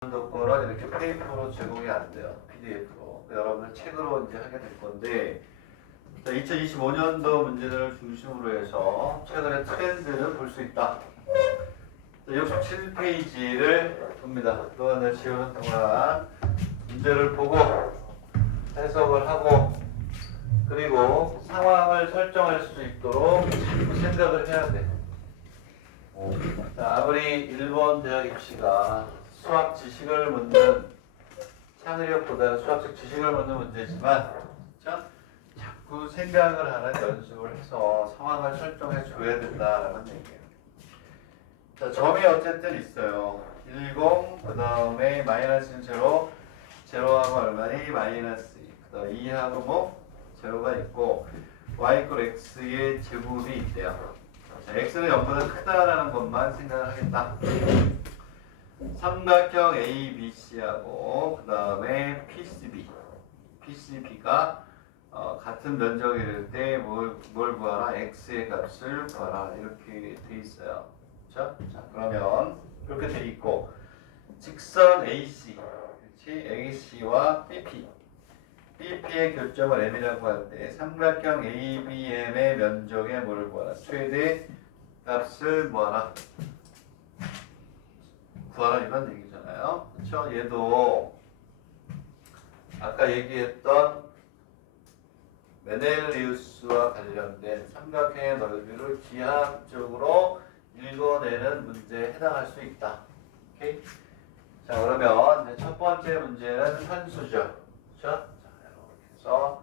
거는 이렇게 페이퍼로 제공이 안 돼요. PDF로. 여러분들 책으로 이제 하게 될 건데, 자, 2025년도 문제들을 중심으로 해서 최근의 트렌드를 볼 수 있다. 67페이지를 봅니다. 그동안을 지우는 동안 문제를 보고 해석을 하고 그리고 상황을 설정할 수 있도록 생각을 해야 돼. 자, 아무리 일본 대학 입시가 수학 지식을 묻는 창의력보다는 수학적 지식을 묻는 문제지만 자꾸 생각을 하는 연습을 해서 상황을 설정해 줘야 된다라는 얘기예요. 자, 점이 어쨌든 있어요. 10, 그 다음에 마이너스는 제로, 제로하고 얼마니? 마이너스 2. 그 다음 2하고 뭐? 제로가 있고 y 이퀄 x의 제곱이 있대요. 자, x는 0보다 크다라는 것만 생각을 하겠다. 삼각형 ABC하고 그 다음에 PCB가 같은 면적이 될 때 뭘 구하라? x의 값을 구하라. 이렇게 돼 있어요. 그렇죠? 자, 그러면 그렇게 돼 있고 직선 AC, 그렇지? AC와 BP의 교점을 M이라고 할 때 삼각형 ABM의 면적의 뭐를 구하라? 최대 값을 구하라 이런 얘기잖아요. 그렇죠? 얘도 아까 얘기했던 메넬리우스와 관련된 삼각형의 넓이를 기하학적으로 읽어내는 문제에 해당할 수 있다. 오케이? 자, 그러면 이제 첫 번째 문제는 산수죠. 그렇죠? 자,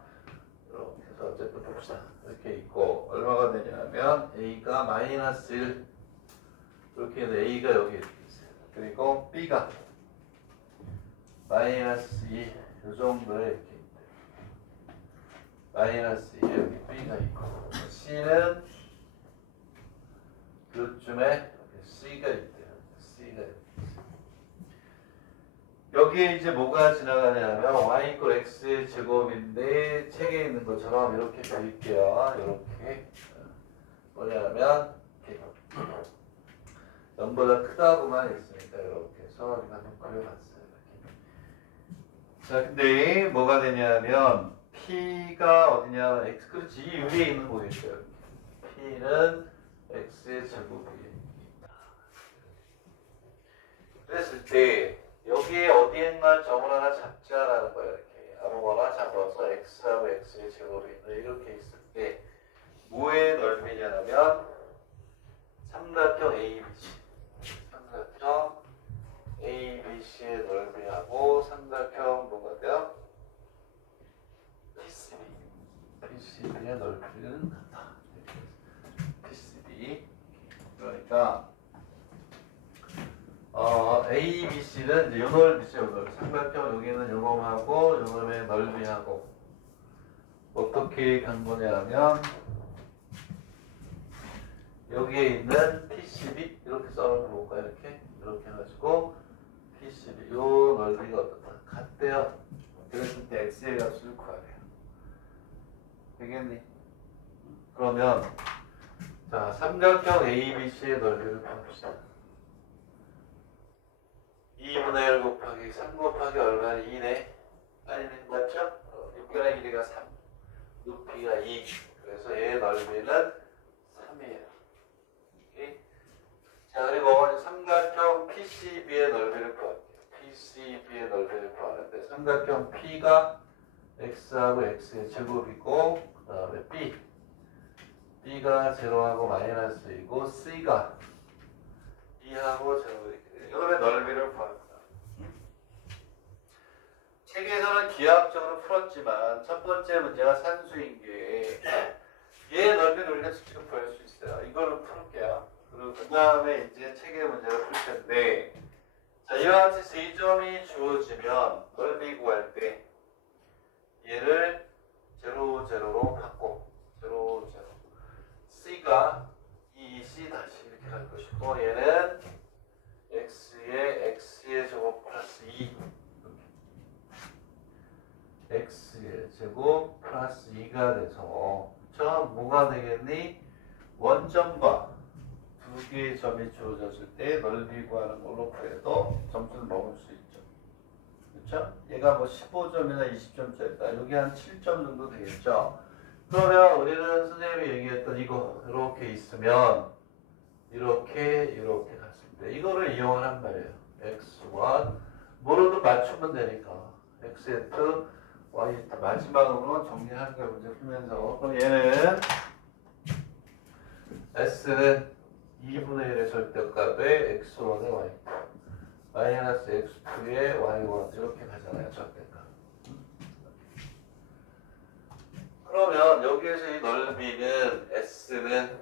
이렇게 해서 어쨌든 봅시다. 이렇게 있고 얼마가 되냐면 A가 마이너스 1 이렇게 해서 A가 여기 이렇게 있어요. 그리고 B가 마이너스 2 이 정도에 이렇게 있대요. 마이너스 2 여기 B가 있고 C는 그쯤에 이렇게 C가 있대요. C가 있대요. 여기에 이제 뭐가 지나가냐면 y 이퀄 x의 제곱인데 책에 있는 것처럼 이렇게 그릴게요. 이렇게 뭐냐면 이렇게 0보다 크다고만 있으니까 이렇게 해서 우리가 좀 그려봤어요. 이렇게. 자, 근데 뭐가 되냐면 p가 어디냐? x 그렇지 이 위에 있는 거겠죠. p는 x의 제곱이 있다. 그랬을 때 여기에 어디엔가 점을 하나 잡자라는 거예요. 이렇게 아무거나 잡아서 x하고 x의 제곱이 이렇게 있을 때 뭐의 넓이냐면 삼각형 ABC의 넓이하고 삼각형 뭐가 돼요? PCB의 넓이는 같다. PCB 그러니까 A, B, C는 이제 요 넓이죠, 요 넓이. 삼각형 여기는 요놈하고 요놈의 넓이하고 어떻게 간 거냐면 여기에 있는 PCB 이렇게 써놓을까 이렇게 해가지고 PCB 요 넓이가 어떻다 같대요. 그랬을 때 X의 값을 구하래요. 되겠니? 그러면 자 삼각형 ABC의 넓이를 구합시다. 2분의 1 곱하기 3 곱하기 얼마나 2네? 아니네, 맞죠? 6분의 1이가 3, 높이가 2. 그래서 얘의 넓이는 3이에요. 오케이? 자, 그리고 삼각형 PCB의 넓이를 구할게요. PCB의 넓이를 구하는데 삼각형 P가 X하고 X의 제곱이고 그 다음에 B가 제로하고 마이너스 2고 C가 2하고 제로 이렇게 돼요. 이놈의 넓이를 구합니다. 책에서는 기하학적으로 풀었지만 첫 번째 문제가 산수인 게 얘의 넓이를 우리가 직접 구할 수 있어요. 이걸로 풀게요. 그리고 그 다음에 이제 책의 문제를 풀 텐데 자, 이와 같이 세 점이 주어지면 넓이 구할 때 얘를 0, 0로 바꿔 0, 0 C가 2C 다시 이렇게 갈 것이고 얘는 X의 제곱 플러스 2 X의 제곱 플러스 2가 돼서 저 뭐가 되겠니? 원점과 두 개의 점이 주어졌을 때 넓이 구하는 걸로 구해도 점수는 먹을 수 있죠. 그렇죠? 얘가 뭐 15점이나 20점짜리다. 여기 한 7점 정도 되겠죠. 그러면 우리는 선생님이 얘기했던 이거 이렇게 있으면 이렇게 갔습니다. 이거를 이용하란 말이에요. x1 뭐로도 맞추면 되니까 x y 마지막으로 정리하는 걸 먼저 풀면서 그럼 얘는 s는 2분의 1의 절대값에 x1의 y 마이너스 x2의 y1 이렇게 가잖아요. 절대값. 그러면 여기에서 이 넓이는 s는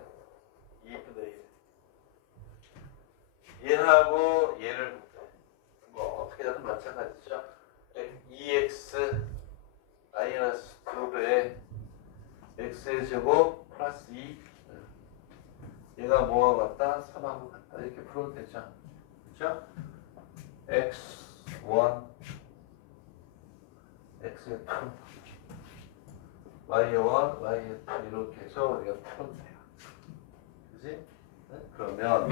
2분의 1 얘하고 얘를 뭐 어떻게 하든 마찬가지죠. 2x 마이너스 2배 x의 제곱 플러스 2 얘가 뭐하고 같다? 3하고 같다. 이렇게 풀어도 되죠. 그렇죠? x1 x2 y1 y2 이렇게 해서 우리가 풀어도 돼요. 그지? 네? 그러면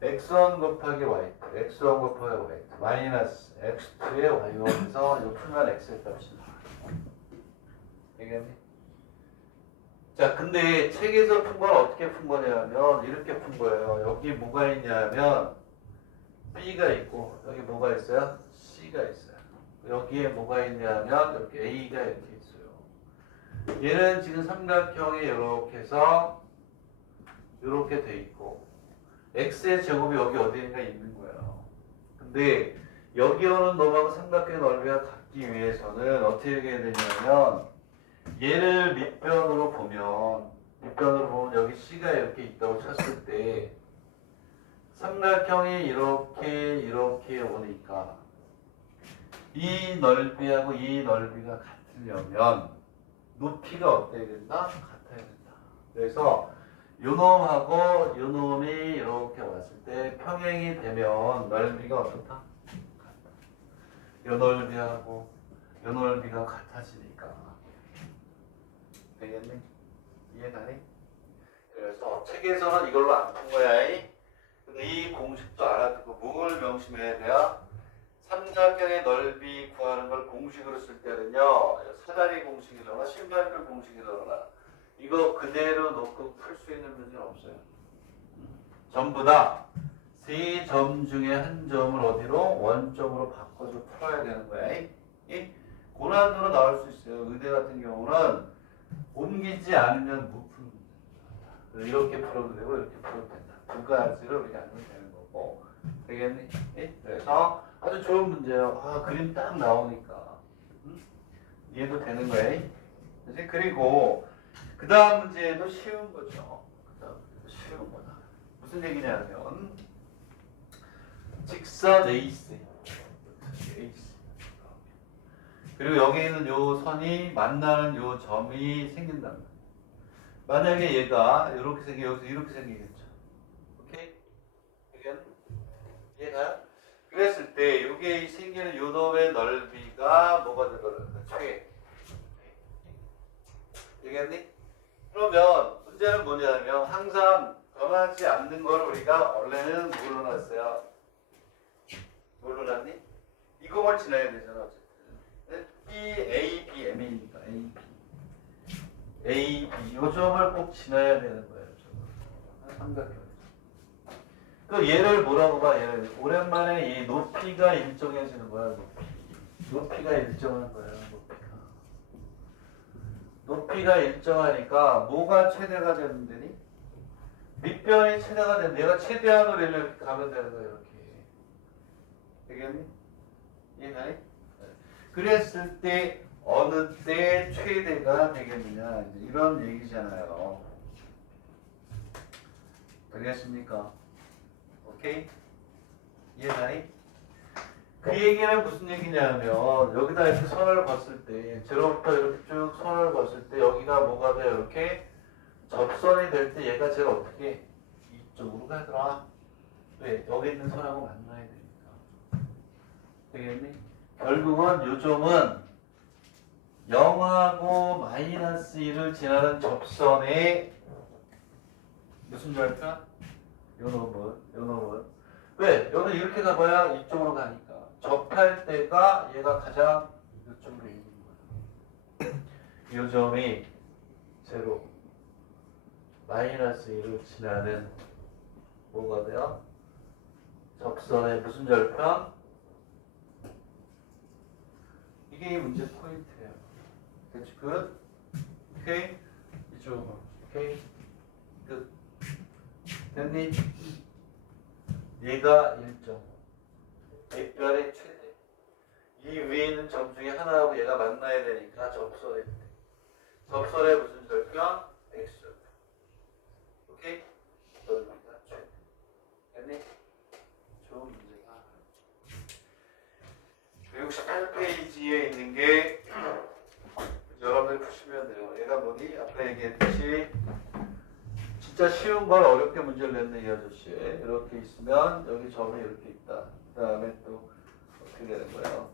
x1 곱하기 y2 x1 곱하기 y2 마이너스 x2의 y1에서 이거 풀면 x의 값이 나와요. 되겠니? 자, 근데 책에서 푼 건 어떻게 푼 거냐면 이렇게 푼 거예요. 여기 뭐가 있냐면 B가 있고 여기 뭐가 있어요? C가 있어요. 여기에 뭐가 있냐면 이렇게 A가 이렇게 있어요. 얘는 지금 삼각형이 이렇게 해서 이렇게 돼 있고 X의 제곱이 여기 어디인가 있는 거예요. 근데 여기 오는 놈하고 삼각형의 넓이가 같기 위해서는 어떻게 해야 되냐면 얘를 밑변으로 보면 여기 C가 이렇게 있다고 쳤을 때 삼각형이 이렇게 오니까 이 넓이하고 이 넓이가 같으려면 높이가 어때야 된다? 같아야 된다. 그래서 요 놈하고 요 놈이 이렇게 왔을 때 평행이 되면 넓이가 어떻다? 같다. 요 넓이하고 요 넓이가 같아지니까 되겠니? 이해가니? 그래서 책에서는 이걸로 안 푼 거야. 근데 이 공식도 알아두고 뭘 명심해야 돼요? 삼각형의 넓이 구하는 걸 공식으로 쓸 때는요. 사다리 공식이라거나 신발끈 공식이라거나 이거 그대로 놓고 풀 수 있는 문제는 없어요. 전부 다 세 점 중에 한 점을 어디로? 원점으로 바꿔서 풀어야 되는 거야. 이 고난도로 나올 수 있어요. 의대 같은 경우는 옮기지 않으면 못 푸는 문제입니다. 이렇게 풀어도 되고 이렇게 풀어도 된다. 두 가지를 우리가 하면 되는 거고. 되겠니? 예? 그래서 아주 좋은 문제예요. 아, 그림 딱 나오니까 이해도 되는 거예요. 그리고 그 다음 문제도 쉬운 거죠. 그 다음 문제도 쉬운 거다. 무슨 얘기냐면 직선 AC 그리고 여기 있는 요 선이 만나는 요 점이 생긴단 말이에요. 만약에 얘가 이렇게 여기서 이렇게 생기겠죠. 오케이? 이해가요? 그랬을 때 여기에 생기는 요 놈의 넓이가 뭐가 되거든요? 최. 되겠니? 그러면 문제는 뭐냐면 항상 변하지 않는 걸 우리가 원래는 뭘로 놨어요? 뭘로 놨니? 이거만 지나야 되잖아 어쨌든. B, A, B, M이니까 A, B 요 점을 꼭 지나야 되는 거예요. 삼각형에서. 그 얘를 뭐라고 봐? 얘를 오랜만에 이 높이가 일정해지는 거야. 높이가 일정한 거야. 높이가 일정하니까 뭐가 최대가 되는 데니? 밑변이 최대가 되는 내가 최대한으로 이렇게 가면 되는 거야. 이렇게. 되겠니? 이해가니? 그랬을 때 어느 때 최대가 되겠느냐 이런 얘기잖아요. 되겠습니까? 오케이? 이해가니? 그 얘기는 무슨 얘기냐면 여기다 이렇게 선을 봤을 때 제로부터 이렇게 쭉 선을 봤을 때 여기가 뭐가 돼요? 이렇게 접선이 될 때 얘가 제일 어떻게 이쪽으로 가더라. 왜? 여기 있는 선하고 만나야 되니까. 되겠니? 결국은 요 점은 0하고 마이너스 1을 지나는 접선의 무슨 절편? 요 놈은 왜? 여기는 이렇게 가봐야 이쪽으로 가니까 접할 때가 얘가 가장 이쪽으로 있는 거예요. 이 점이 제로 마이너스 1을 지나는 뭐가 돼요? 접선의 무슨 절편? 이게 이 문제 포인트예요. 그치? 끝? 오케이? 이쪽으로. 오케이? 끝. 됐니? 얘가 1점. 대별의 최대. 이 위에 있는 점 중에 하나하고 얘가 만나야 되니까 접선의 접선의 무슨 절편? X 절편. 오케이? 넓이가 최대. 됐니? 좋은 문제가. 68페이지에 있는 게 여러분들 푸시면 돼요. 얘가 뭐니? 아까 얘기했듯이 진짜 쉬운 걸 어렵게 문제를 냈네 이 아저씨. 이렇게 있으면 여기 점이 이렇게 있다. 그 다음에 또 어떻게 되는 거예요?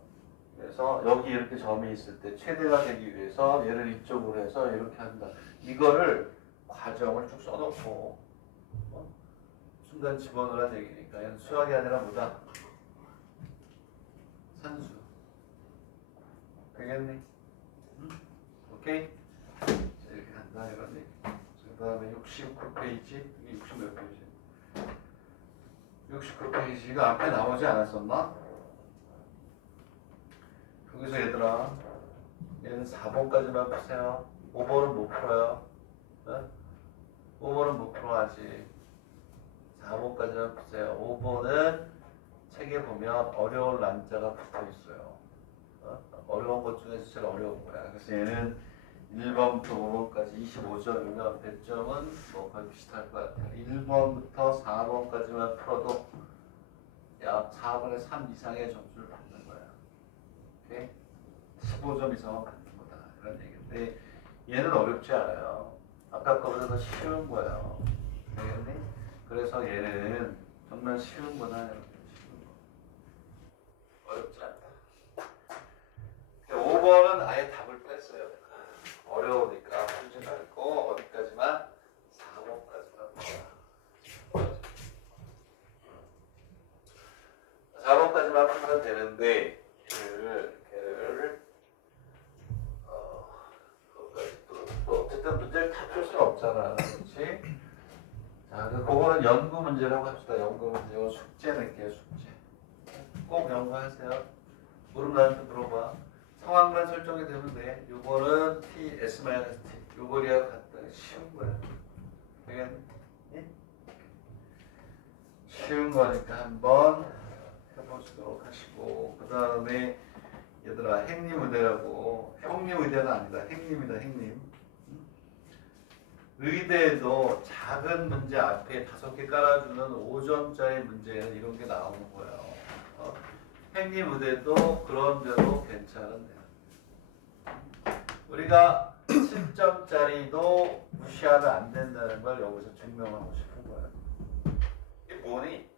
그래서 여기 이렇게 점이 있을 때 최대가 되기 위해서 얘를 이쪽으로 해서 이렇게 한다. 이거를 과정을 쭉 써놓고 순간 집어넣으라는 얘기니까 얘는 수학이 아니라 뭐다? 산수. 되겠니? 응? 오케이? 자, 이렇게 간다 이런 얘기. 그 다음에 69페이지. 이게 60몇 페이지? 69페이지가 앞에 나오지 않았었나? 여기서 얘들아 얘는 4번까지만 푸세요. 5번은 못 풀어요. 네? 5번은 못 풀어야지. 4번까지만 푸세요. 5번은 책에 보면 어려운 란자가 붙어 있어요. 어려운 것 중에서 제일 어려운 거야. 그래서 얘는 1번부터 5번까지 25점이면 100점은 뭐 거의 비슷할 것 같아요. 1번부터 4번까지만 풀어도 약 4분의 3 이상의 점수를 받는 거야. 오케이? 15점 이상은 받는 거다. 그런 얘기인데 얘는 어렵지 않아요. 아까 거보다 더 쉬운 거예요. 알겠니? 그래서 얘는 정말 쉬운 거다. 쉬운 거. 어렵지 않다. 5번은 아예 답을 뺐어요. 어려우니까 풀지 말고 어디까지만? 4번까지만 4번까지만 풀면 되는데 걔를 또 어쨌든 문제를 다 풀 수는 없잖아. 그렇지? 자, 그거는 연구 문제라고 합시다. 연구 문제. 이건 숙제 낼게요. 숙제. 꼭 연구하세요. 모르면 나한테 물어봐. 상황만 설정이 되면 돼. 요거는 T, S-T. 요거리와 같다. 쉬운 거야. 되겠니? 쉬운 거니까 한번 해보시도록 하시고, 그 다음에 얘들아 행림의대라고. 형님의대는 아니다. 행림이다. 행림. 의대에도 작은 문제 앞에 5개 깔아주는 5점짜리 문제는 이런 게 나오는 거예요. 행림의대도 그런 대로 괜찮은데요. 우리가 7점짜리도 무시하면 안 된다는 걸 여기서 증명하고 싶은 거예요. 이게 뭐니?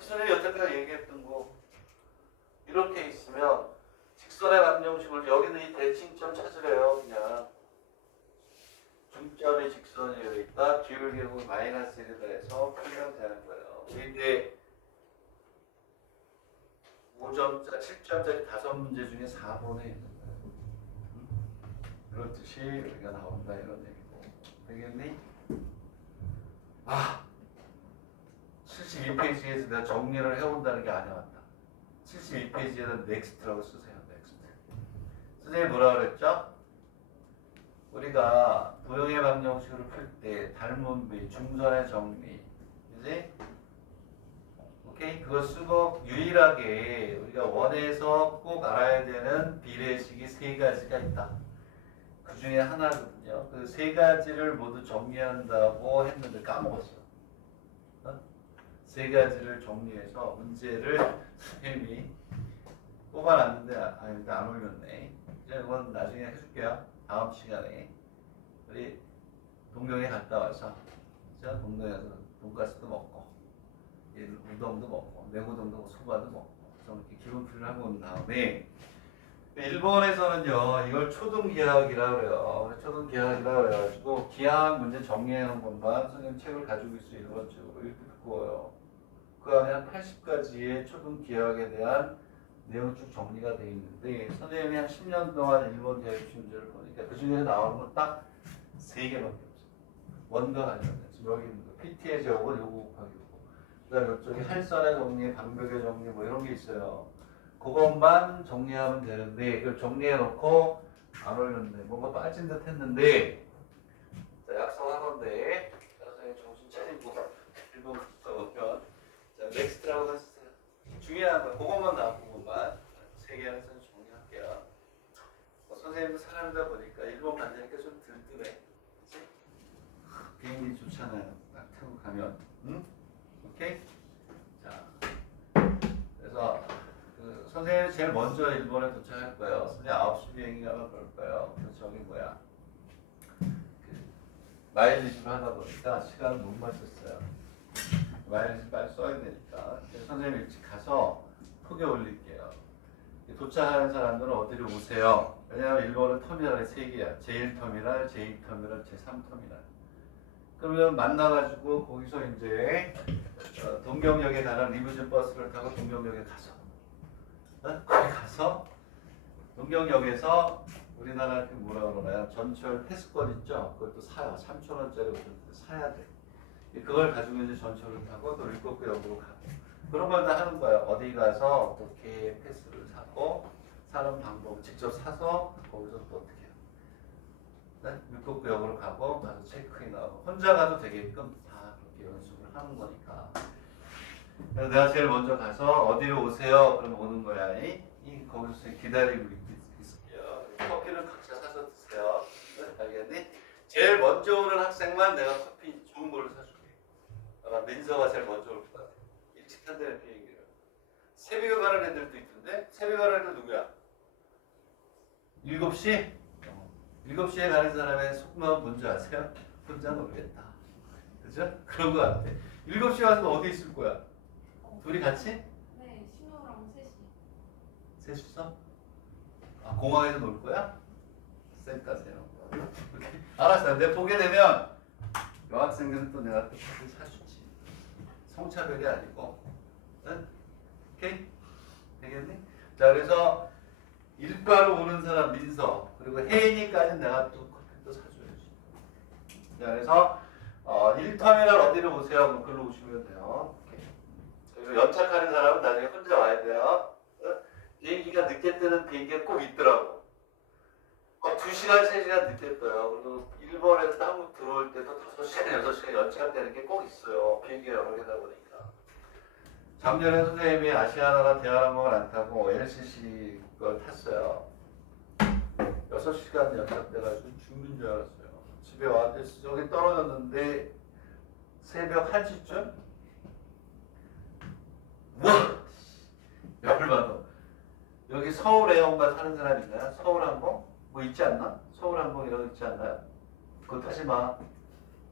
선생님이 여태까지 얘기했던 거 이렇게 있으면 직선의 방정식을 여기는 이 대칭점 찾으래요. 그냥 중점의 직선이 여기 있다. 기울기를 마이너스 1에다 해서 풀면 되는 거예요. 이게 5점짜리, 7점짜리 5문제 중에 4번에 있는 거예요. 그렇듯이 여기가 나온다 이런 얘기고. 되겠니? 72페이지에서 내가 정리를 해온다는 게 아니었다. 72페이지에는 넥스트라고 쓰세요. 넥스트. 선생님이 뭐라 그랬죠? 우리가 도형의 방정식을 풀 때 닮은비, 중선의 정리, 그지? 오케이? 그거 쓰고 유일하게 우리가 원에서 꼭 알아야 되는 비례식이 3가지가 있다. 그 중에 하나거든요. 그 3가지를 모두 정리한다고 했는데 까먹었어. 3가지를 정리해서 문제를 선생님이 뽑아놨는데 아닌데 안 올렸네. 이제 이건 나중에 해줄게요. 다음 시간에 우리 동경에 갔다 와서 진짜 동경에서 돈가스도 먹고 우동도 먹고 내고동도 소바도 먹고 그래서 이렇게 기분 풀이를 하고 온 다음에 일본에서는요 이걸 초등기하학이라고 그래요. 초등기하학이라고 그래가지고 기하학 문제 정리해 놓은 것만 선생님 책을 가지고 있어요. 일본적으로 이렇게 두꺼워요. 그 안에 한 80가지의 초등 기하학에 대한 내용 쭉 정리가 되어 있는데 선생님이 한 10년 동안 일본 대학교시 문제를 보니까 그 중에서 나오는 건 딱 3개밖에 없어요. 원과 관련된 지금 여기 있는 거 PT의 제곱은 요거 곱하기 요거 그다음에 이쪽에 할선의 정리, 방벽의 정리 뭐 이런 게 있어요. 그것만 정리하면 되는데 그걸 정리해 놓고 안 올렸는데 뭔가 빠진 듯 했는데 자 약속하건데 선생님 정신 차리고 일본부터 보면 자 넥스트라고 했어요. 중요한 거 그것만 나온 것만 3개 안에서 정리할게요. 선생님도 사람이다 보니까 일본 간다니까 좀 들뜨네. 그치? 비행기 좋잖아요. 딱 타고 가면. 응? 오케이? 자, 그래서 그 선생님이 제일 먼저 일본에 도착할 거예요. 선생님 9시 비행기가 그럴 거예요. 그래서 저기 뭐야. 그 마일리지를 하다 보니까 시간을 못 맞췄어요. 마일리지 빨리 써야 되니까. 그래서 선생님 일찍 가서 톡에 올릴게요. 도착하는 사람들은 어디로 오세요? 왜냐하면 일본은 터미널이 3개야. 제1터미널, 제2터미널, 제3터미널. 그러면 만나가지고 거기서 이제 동경역에 가는 리무진 버스를 타고 동경역에 가서 거기 가서 동경역에서 우리나라 그 뭐라 그러나요? 전철 패스권 있죠? 그것도 사요. 3,000원짜리 사야 돼. 그걸 가지고 이제 전철을 타고 또 일곡구역으로 가고 그런 걸 다 하는 거예요. 어디 가서 어떻게 패스를 사고 사는 방법 직접 사서 거기서 또 어떻게 해요. 네? 일곡구역으로 가고 가서 체크인하고 혼자 가도 되게끔 다 그렇게 연습을 하는 거니까. 그래서 내가 제일 먼저 가서 어디로 오세요? 그럼 오는 거야. 거기서 기다리고 있을게요. 커피는 각자 사서 드세요. 네? 알겠니? 제일 먼저 오는 학생만 내가 커피 좋은 걸로 사줄게. 아마 민서가 제일 먼저 올 것 같아. 일찍 탄다는 비행기를. 새벽에 가는 애들도 있던데? 새벽에 가는 애들 누구야? 7시? 7시에 가는 사람의 속마음 뭔지 아세요? 혼자 놀겠다. 그죠? 그런 거 같아. 7시에 와서 어디 있을 거야? 둘이 같이? 네, 신우랑 셋이. 셋이서? 아, 공항에서 놀 거야? 쌤 가세요. 알았어. 내가 보게 되면 여학생들은 또 내가 또 커피 사주지. 성차별이 아니고. 응? 오케이? 되겠니? 자, 그래서 일과로 오는 사람 민서 그리고 혜인이까지는 내가 또 커피 또 사줘야지. 자, 그래서 1터미널 어디로 오세요? 그럼 글로 오시면 돼요. 오케이. 그리고 연착하는 사람은 나중에 혼자 와야 돼요. 비행기가 늦게 뜨는 비행기가 꼭 있더라고. 2시간, 3시간 늦게 떠요. 그리고 일본에서 한국 들어올 때도 5시간, 6시간 연착되는 게 꼭 있어요. 비행기가 여러 개다 보니까. 작년에 선생님이 아시아나라 대한항공을 안 타고 LCC 걸 탔어요. 6시간 연착돼가지고 죽는 줄 알았어요. 집에 왔는데 여기 떨어졌는데 새벽 1시쯤? 뭐? 열받아. 여기 서울에어가 타는 사람 있나요? 서울항공? 뭐 있지 않나? 서울항공 이런 거 있지 않나요? 그거 타지 마.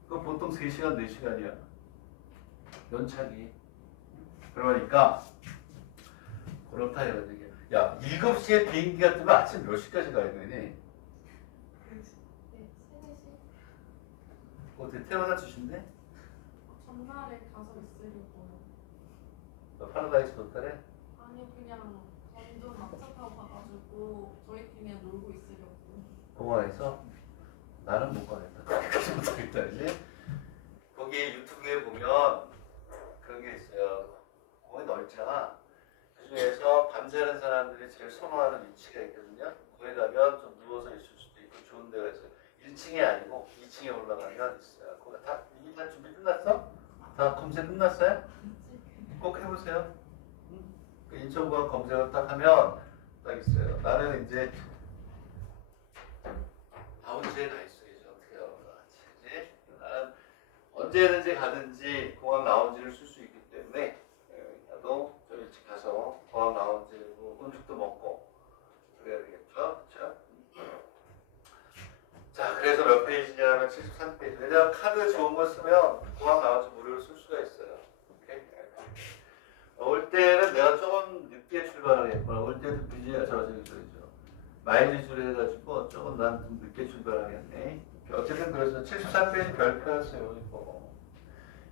그거 보통 3시간, 4시간이야. 연착이. 그러니까 그렇다 이런 얘기야. 야, 7시에 비행기가 뜨면 아침 몇 시까지 가야 되니? 네, 3, 4시. 어떻게 태워다 주신대? 전날에 가서 있으려고요. 너 파라다이스 호텔에? 아니요, 그냥 완전 막차 타고 가가지고 저희끼리 그냥 놀고 있으려고. 공항에서? 나는 못 가겠다. 그렇게 못하겠다, 이제. 거기 유튜브에 보면 그런 게 있어요. 공항이 넓잖아. 그 중에서 밤새는 사람들이 제일 선호하는 위치가 있거든요. 거기 가면 좀 누워서 있을 수도 있고 좋은 데가 있어요. 1층이 아니고 2층에 올라가면 있어요. 거기 다, 이미 다 준비 끝났어? 다 검색 끝났어요? 꼭 해보세요. 그 인천공항 검색을 딱 하면 딱 있어요. 나는 이제 라운지에 가 있어. 이제 어떻게 알아보지? 나는 언제든지 가든지 공항 라운지를 쓸 수 있기 때문에 나도 좀 일찍 가서 공항 라운지 뭐 음식도 먹고 그래야 되겠죠? 그렇죠? 자, 그래서 몇 페이지냐면 73페이지. 왜냐면 카드 좋은 거 쓰면 공항 라운지 무료로 쓸 수가 있어요. 오케이? 올 때는 내가 조금 늦게 출발하겠구나. 올 때도 저기 마일리지로 해가지고 조금 난 좀 늦게 출발하겠네. 어쨌든 그래서 73페이지 별표였어요.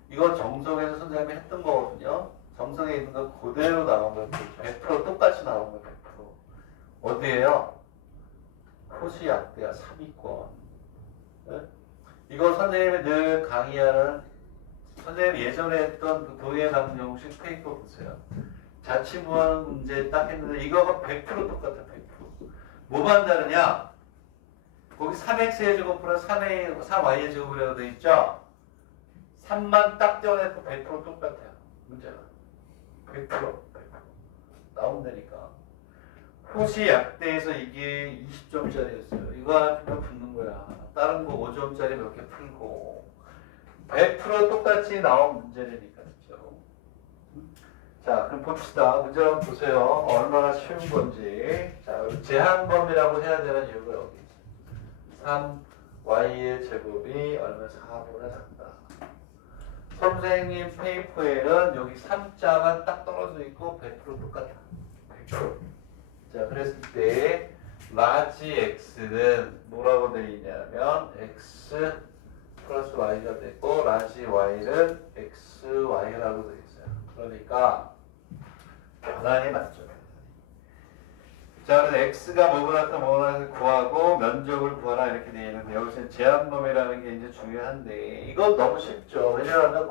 이거 정석에서 선생님이 했던 거거든요. 정성에 있는 거 그대로 나온 거 100% 똑같이 나온 거 100%. 어디에요? 호시약대야 3위권. 네? 이거 선생님이 늘 강의하는 선생님이 예전에 했던 그 동해방정식 페이퍼 보세요. 자치무한 문제 딱 했는데 이거가 100% 똑같아 100%. 뭐만 다르냐? 거기 3x의 제곱 플러스 3y의 제곱이라고 돼 있죠? 3만 딱 떼어내고 100% 똑같아요. 문제가. 100%, 100% 나온다니까. 호시 약대에서 이게 20점짜리였어요. 이거 하나 붙는 거야. 다른 거 5점짜리 몇 개 풀고 100% 똑같이 나온 문제라니까 진짜로. 자, 그럼 봅시다. 문제 한번 보세요. 얼마나 쉬운 건지. 자, 제한범위라고 해야 되는 이유가 여기 있어요. 3y의 제곱이 얼마 4보다 작다. 선생님 페이퍼에는 여기 3자만 딱 떨어져 있고 100% 똑같아. 100%. 자, 그랬을 때 라지 x는 뭐라고 되어 있냐면 x 플러스 y가 되고 라지 y는 xy라고 되어 있어요. 그러니까 변환이 맞죠. 자, 그래서 x가 뭐보다 뭐보다 구하고 면적을 구하라 이렇게 되어 있는데 여기서 제한범위라는 게 이제 중요한데 이거 너무 쉽죠. 왜냐하면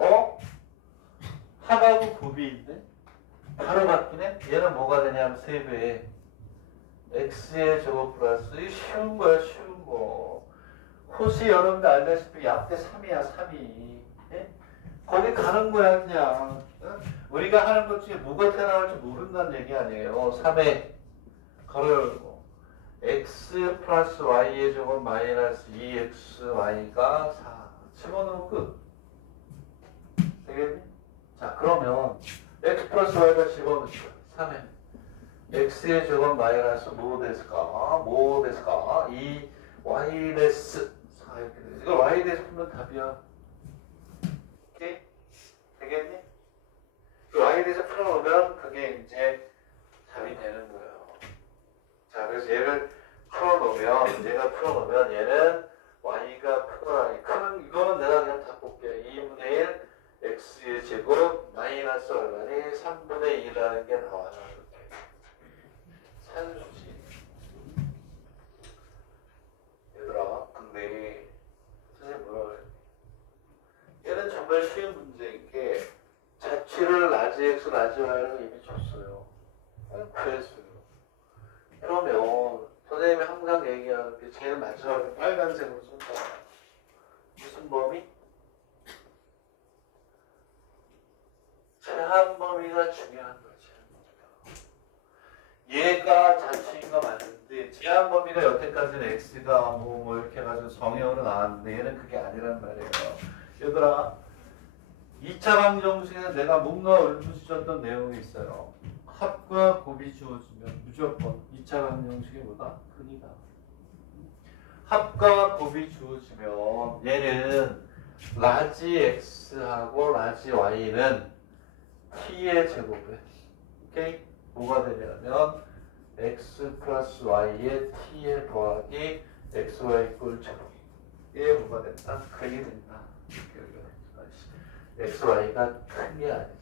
합하고 곱이인데 바로 바뀌네. 얘는 뭐가 되냐면 3배 x의 제곱 플러스 쉬운 거야 쉬운 거. 호시 여러분들 알다시피 약대 3이야 3이. 예? 거기 가는 거야 그냥. 우리가 하는 것 중에 뭐가 태어나올지 모른다는 얘기 아니에요. 3에 가로 열고 x 플러스 y의 제곱 마이너스 2xy가 4 집어넣으면 끝. 되겠니? 자, 그러면 x 플러스 y가 집어넣죠. 3에 x의 제곱 마이너스 뭐 됐을까? 뭐 됐을까? 2 y 데스 4 이렇게 돼. 이거 y 데스 풀면 답이야. 오케이? 되겠니? 그 y 데스 풀어놓으면 그게 이제 답이 되는 거예요. 자, 그래서 얘를 풀어놓으면 얘는 y가 큰 이거는 내가 그냥 다 볼게요. 2분의 1 x의 제곱 마이너스 얼마니? 3분의 2라는 게 나와요. 산수지. 얘들아, 근데 선생님 뭐라 그래? 얘는 정말 쉬운 문제인 게 자취를 라지 x, 라지 y로 이미 줬어요. 그랬어요. 그러면 선생님이 항상 얘기하는 게 제일 마지막에 빨간색으로 쓴다. 무슨 범위? 제한 범위가 중요한 거야. 얘가 자취인가 맞는데 제한 범위가 여태까지는 x가 뭐 이렇게 해가지고 성형으로 나왔는데 얘는 그게 아니란 말이에요. 얘들아 2차 방정식에는 내가 뭔가 울부짖었던 내용이 있어요. 합과 곱이 주어지면 무조건 2차 방정식이 뭐다? 근이다. 합과 곱이 주어지면 얘는 라지 x하고 라지 y는 t의 제곱에 오케이? 뭐가 되냐면 x 플러스 y의 t의 더하기 xy 꼴 제곱 이게 뭐가 된다? 근이 된다. xy가 큰 게 아니지.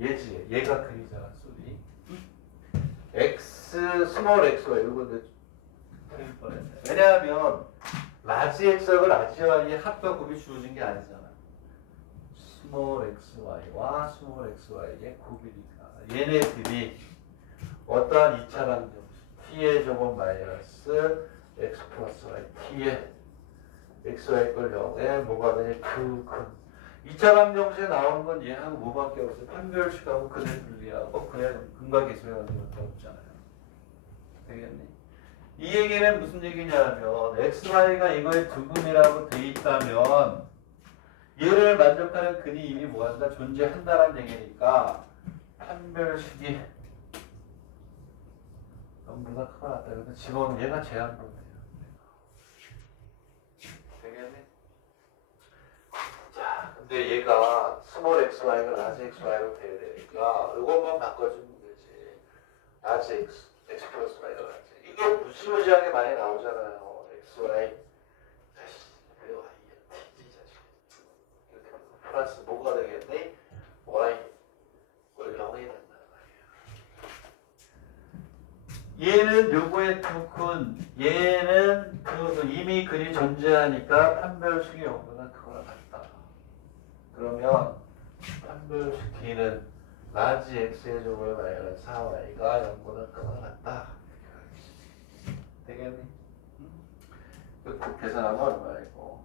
얘지. 얘가 근이잖아. 소리. x 스몰 xy 이거 틀릴 뻔했네. 왜냐하면 라지 x하고 라지 y의 합과 곱이 주어진 게 아니잖아. 스몰 xy와 스몰 xy의 곱이니까 얘네들이 어떠한 2차 방정식 t의 제곱 마이너스 x 플러스 y t의 xy 꼴 0에 뭐가 되냐 그 2차 방정식에 나오는 건 얘하고 뭐밖에 없어요. 판별식하고 근의 분리하고 그냥 근과 계수에 가는 것밖에 없잖아요. 되겠니? 이 얘기는 무슨 얘기냐면 xy가 이거의 두근이라고 돼 있다면 얘를 만족하는 근이 이미 뭐한다? 존재한다는 얘기니까 판별식이 너무나 큰일 났다. 그래서 집어넣으면 얘가 제한범위예요. 되겠니? 자, 근데 얘가 스몰 xy가 라지 xy로 돼야 되니까 이것만 바꿔주면 되지. 라지 x 플러스 y가 라지. 이게 무시무시하게 많이 나오잖아요. xy 왜 y야? t지 자식. 이렇게 플러스 뭐가 되겠니? y 꼴 얘는 요거의 토큰, 얘는 이미 글이 존재하니까 판별식의 용도는 그거랑 같다. 그러면 판별식 D는 라지 X의 제곱에 마이너스 4Y가 용도는 그거랑 같다. 되겠니? 그 계산하면 얼마이고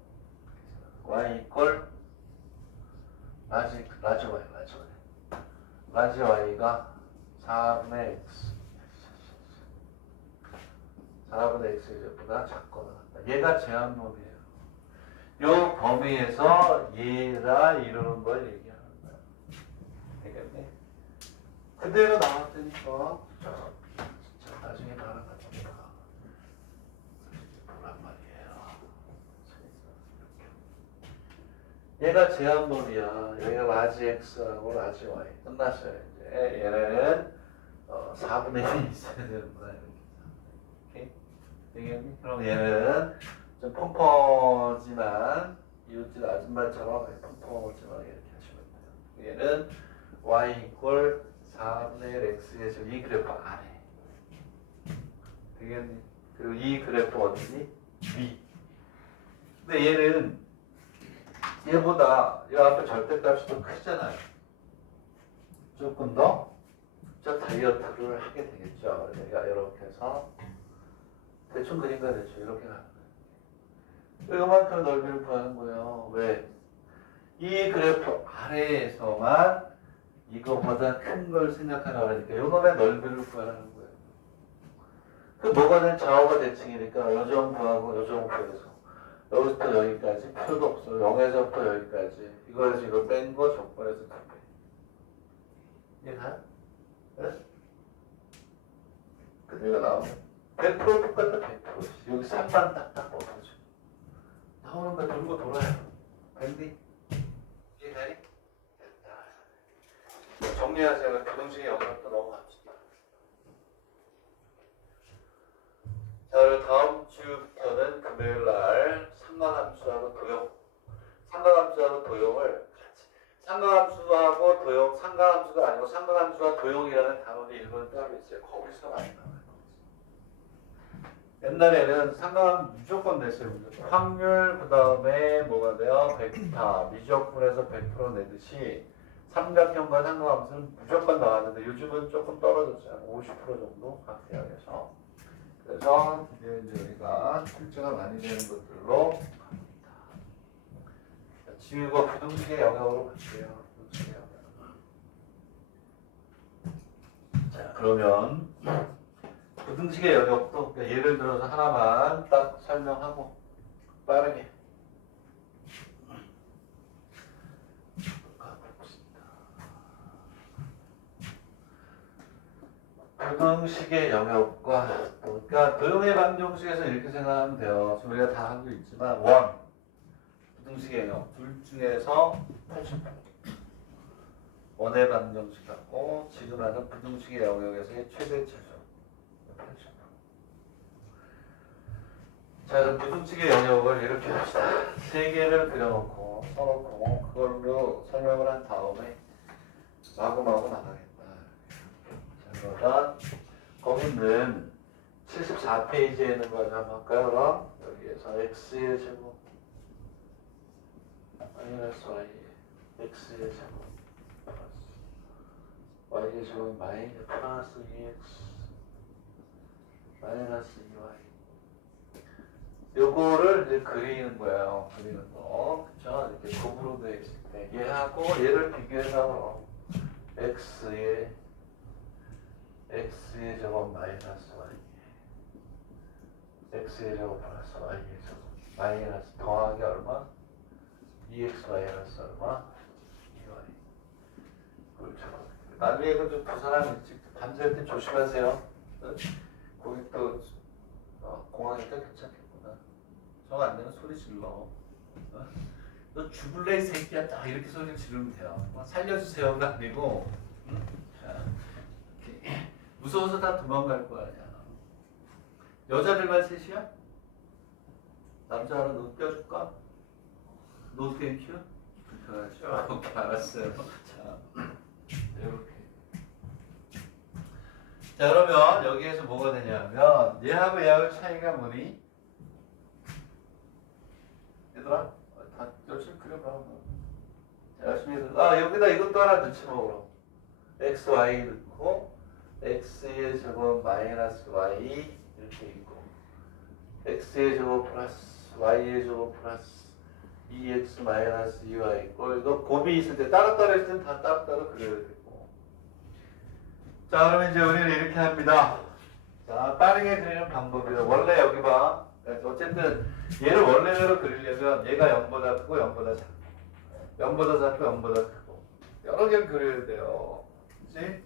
Y 이퀄 라지 Y가 4분의 X 4분의 X의 제곱보다 작거나 같다. 얘가 제한범위예요. 요 범위에서 얘가 이루는 걸 얘기하는 거야. 되겠니? 그대로 나왔으니까 진짜 나중에 나랑 같이 보란 말이에요. 얘가 제한범위야. 여기가 라지 X하고 라지 Y 끝났어요. 이제 얘는 4분의 1이 있어야 되는구나. 이렇게. 되겠니? 그럼 얘는 좀 펑펑지만 이웃집 아줌마처럼 펑펑지만 이렇게 하시면 돼요. 얘는 y 이퀄 4분의 1 x의 제곱 이 그래프 안에 되겠니? 그리고 이 그래프 어디니? 위. 근데 얘는 얘보다 이 앞에 절대값이 더 크잖아요. 조금 더 다이어트를 하게 되겠죠. 얘가 이렇게 해서 대충 그림과 대충 이렇게 가는 거예요. 이만큼 넓이를 구하는 거예요. 왜? 이 그래프 아래에서만 이거보다 큰 걸 생각하라 그러니까 요놈의 넓이를 구하라는 거예요. 그 뭐가 된 좌우가 대칭이니까 요점 구하고 요점 구해서 여기서부터 여기까지 필요도 없어. 0에서부터 여기까지 이거에서 이거 뺀 거 조건에서 다 빼. 이해가? 네? 그대로 나오면 100% 똑같다. 100%. 여기 3만 딱딱 없어져. 나오는 거 돌고 돌아요. 밴디? 이해가니? 됐다. 정리하세요. 부등식의 영역도 넘어갑시다. 자, 그리고 다음 주부터는 금요일 날 상관함수하고 도형. 상관함수하고 도형을 같이. 상관함수하고 도형, 상관함수가 아니고 상관함수와 도형이라는 단원이 일본에 따로 있어요. 거기서 많이 나와요. 옛날에는 상관 무조건 냈어요. 확률 그 다음에 뭐가 돼요? 벡터 미적분에서 100% 내듯이 삼각형과 상관함수는 무조건 나왔는데 요즘은 조금 떨어졌어요. 50% 정도 각 대학에서. 그래서 이제 우리가 출제가 많이 되는 것들로 갑니다. 지우고 부등식의 영역으로 갈게요. 부등식의 영역. 자, 그러면 부등식의 영역도 예를 들어서 하나만 딱 설명하고 빠르게 가봅시다. 부등식의 영역과 그러니까 도형의 방정식에서 이렇게 생각하면 돼요. 우리가 다 하고 있지만 원 부등식의 영역 둘 중에서 80% 원의 방정식 같고 지금 하는 부등식의 영역에서의 최대차죠. 자, 그럼 부등식의 영역을 이렇게 합시다. 세 개를 그려놓고 써놓고 그걸로 설명을 한 다음에 마구마구 나가겠다. 자, 그러다 거기는 74페이지에 있는 거 한번 할까요? 그럼 여기에서 x의 제곱 마이너스 y x의 제곱 플러스 y의 제곱 마이너스 플러스 2x 마이너스 2y 요거를 이제 그리는 거예요. 그리는 거. 그쵸? 이렇게 곱으로 되어 있을 때. 얘하고 얘를 비교해서 x의 제곱 마이너스 y. x의 제곱 플러스 y의 제곱. 마이너스 더하기 얼마? 2x 마이너스 얼마? 2y. 그렇죠. 나중에 이거 좀 두 사람 일찍 밤샐 때 조심하세요. 거기 또 공항이니까 괜찮겠구나. 정 안 되면 소리 질러. 너 죽을래 이 새끼야. 딱 이렇게 소리 지르면 돼요. 살려주세요가 아니고 응? 자, 무서워서 다 도망갈 거 아니야. 여자들만 셋이야? 남자 하나 너 껴줄까? 노 땡큐? 불편하죠? 오케이 알았어요. 자 이렇게 자, 그러면 여기에서 뭐가 되냐면 얘하고 얘하고 차이가 뭐니? 얘들아, 다 열심히 그려봐. 자, 열심히 그려. 아, 여기다 이것도 하나 넣지 뭐 그럼. x, y 넣고 x의 제곱 마이너스 y 이렇게 있고 x의 제곱 플러스 y의 제곱 플러스 2x 마이너스 2y 있고 이거 곱이 있을 때 따로따로 있을 때는 다 따로따로 그려야 되고. 자, 그러면 이제 우리는 이렇게 합니다. 자, 빠르게 그리는 방법이요. 원래 여기 봐. 어쨌든 얘를 원래대로 그리려면 얘가 0보다 크고 0보다 작고 0보다 작고 0보다 크고 여러 개를 그려야 돼요. 그치?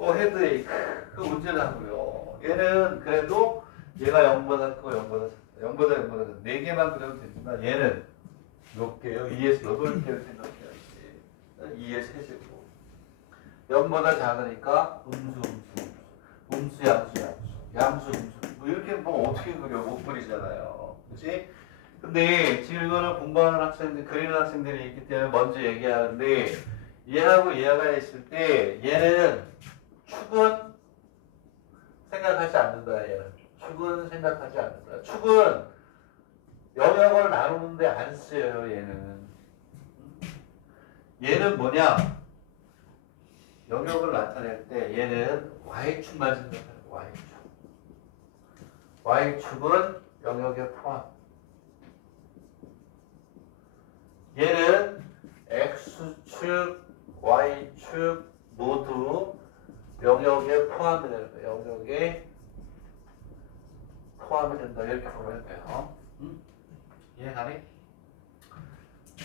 헤드에이크 그 문제는 하고요. 얘는 그래도 얘가 0보다 크고 0보다 작고 0보다 4 개만 그려도 되지만 얘는 몇 개요? 2에서 8개를 생각해야지. 2의 세제곱 0보다 작으니까 음수 양수 뭐 이렇게 뭐 어떻게 그려? 못 그리잖아요. 그치? 근데 지금 이거는 공부하는 학생들, 그리는 학생들이 있기 때문에 먼저 얘기하는데 얘하고 얘가 있을 때 얘는 축은 생각하지 않는다. 얘는 축은 생각하지 않는다. 축은 영역을 나누는데 안 쓰여요. 얘는 뭐냐? 영역을 나타낼 때 얘는 y축만 생각하는 거야. y축은 영역에 포함. 얘는 x축, y축 모두 영역에 포함이 되는 거예요. 영역에 포함이 된다. 이렇게 보면 돼요. 이해가니?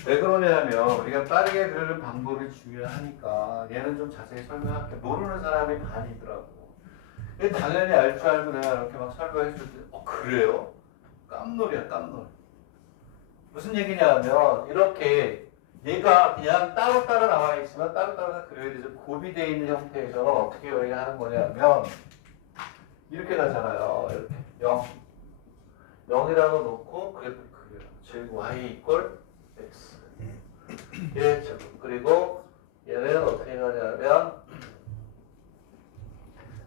왜 그러냐면 우리가 빠르게 그리는 방법이 중요하니까 얘는 좀 자세히 설명할게. 모르는 사람이 반이더라고. 당연히 알 줄 알고 내가 이렇게 막 설명했을 때 그래요? 깜놀이야 깜놀. 무슨 얘기냐면 이렇게 얘가 그냥 따로따로 나와 있으면 따로따로 그려야 되죠. 곱이 되어 있는 형태에서는 어떻게 하는 거냐면 이렇게 가잖아요. 이렇게 0이라고 놓고 그래프를 그려요. 즉 y 이퀄 x 예, 그리고 얘는 어떻게 가냐면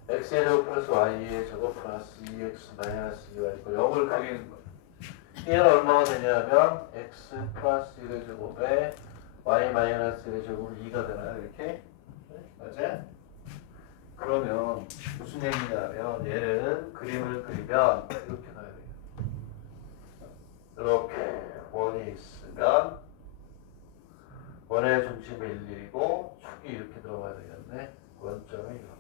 x의 제곱 플러스 y의 제곱 플러스 2x 마이너스 2y 이퀄 0을 그리는 거예요. 얘는 얼마가 되냐면 x 플러스 1의 제곱에 y 마이너스 1의 제곱은 2가 되나요? 이렇게? 맞아요? 그러면 무슨 얘기냐면 얘는 그림을 그리면 이렇게 가야 돼요. 이렇게 원이 있으면 원의 중심이 1, 1이고 축이 이렇게 들어가야 되겠네. 원점이 이렇게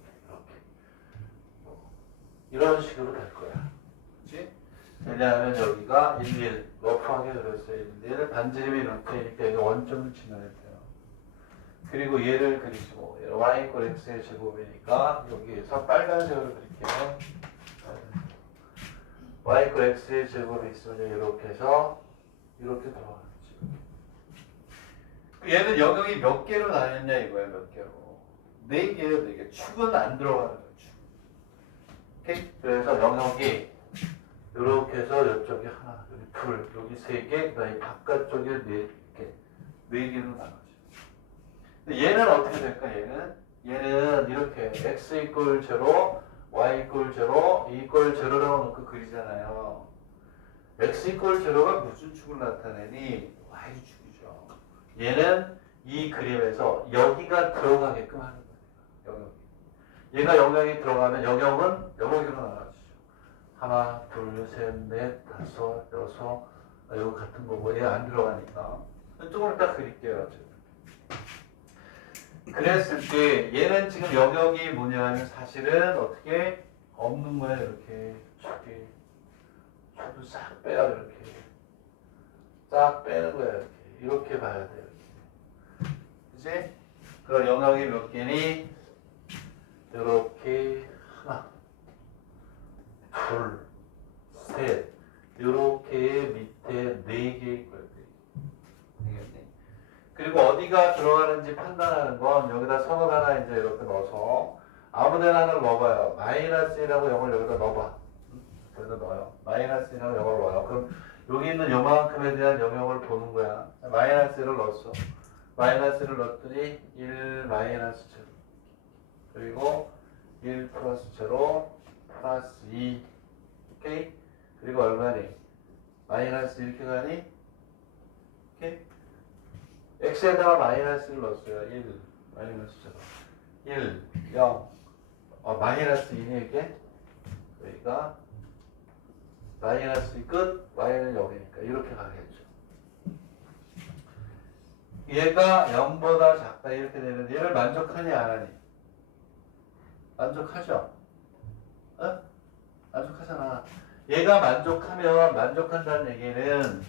이런 식으로 될 거야. 그렇지? 왜냐하면 여기가 1, 1 러프하게 그렸어요. 1, 1을 반지름이 루트이니까 여기 원점을 지나야 돼요. 그리고 얘를 그리시고 y 이퀄 x의 제곱이니까 여기에서 빨간색으로 그릴게요. y 이퀄 x의 제곱이 있으면 이렇게 해서 이렇게 들어가겠지. 얘는 영역이 몇 개로 나뉘었냐 이거야. 몇 개로. 4개예요. 4개. 축은 안 들어가는 거야. 축. 오케이? 그래서 영역이 이렇게 해서 이쪽에 하나, 여기 둘, 여기 3개, 그다음에 바깥쪽에 4개. 4개로 나눠져. 얘는 어떻게 될까? 얘는 이렇게 x 이퀄 0, y 이퀄 0, 2 이퀄 0라고 놓고 그리잖아요. x 이퀄 0가 무슨 축을 나타내니? y축이죠. 얘는 이 그림에서 여기가 들어가게끔 하는 거예요. 영역이. 얘가 영역이 들어가면 영역은 여러 개로 나눠지죠. 하나, 둘, 셋, 넷, 다섯, 여섯. 이거 같은 거고 얘 안 들어가니까. 조금 이따 그릴게요. 그랬을 때 얘는 지금 영역이 뭐냐면 사실은 어떻게 없는 거야. 이렇게 축도 싹 빼야 이렇게 싹 빼는 거야. 이렇게 봐야 돼요. 그치? 그럼 영역이 몇 개니? 이렇게 하나, 둘, 셋. 이렇게 밑에 4개 있고요. 되겠네. 그리고 어디가 들어가는지 판단하는 건 여기다 선을 하나 이제 이렇게 넣어서 아무데나 하나를 넣어봐요. 마이너스 1하고 0을 여기다 넣어봐. 여기다 넣어요. 마이너스 1하고 0을 넣어요. 그럼 여기 있는 요만큼에 대한 영역을 보는 거야. 마이너스 1을 넣었어. 마이너스 1을 넣었더니 1 마이너스 7. 그리고 1 플러스 제로 플러스 2. 오케이? 그리고 얼마니? 마이너스 이렇게 가니? 오케이? x에다가 마이너스를 넣었어요. 1 마이너스 제로 1 0 마이너스 2니 이게? 그러니까 마이너스 끝 y는 0이니까 이렇게 가겠죠. 얘가 0보다 작다 이렇게 되는데 얘를 만족하니 안 하니? 만족하죠? 어? 만족하잖아. 얘가 만족한다는 얘기는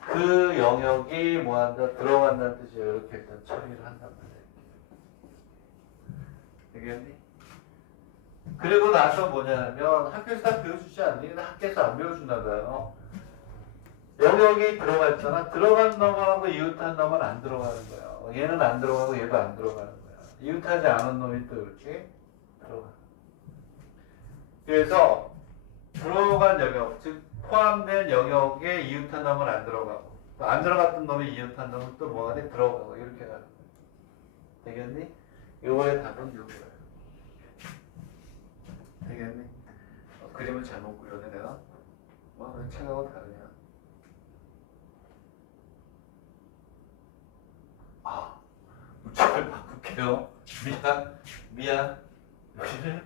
그 영역이 뭐한다? 들어간다는 뜻이에요. 이렇게 일단 처리를 한단 말이에요. 되겠니? 그리고 나서 뭐냐면 학교에서 다 배워주지 않니? 학교에서 안 배워주나 봐요. 영역이 들어가 있잖아. 들어간 놈하고 이웃한 놈은 안 들어가는 거야. 얘는 안 들어가고 얘도 안 들어가는 거야. 이웃하지 않은 놈이 또 이렇게 들어가. 그래서 들어간 영역, 즉 포함된 영역에 이웃한 놈은 안 들어가고 또 안 들어갔던 놈이 이웃한 놈은 또 뭐 안에 들어가고 이렇게 가는 거야. 되겠니? 요거의 답은 요거예요. 되겠니? 그림을 잘못 그렸네 내가. 왜 책하고 다르냐? 책을 바꿀게요. 미안. 여기를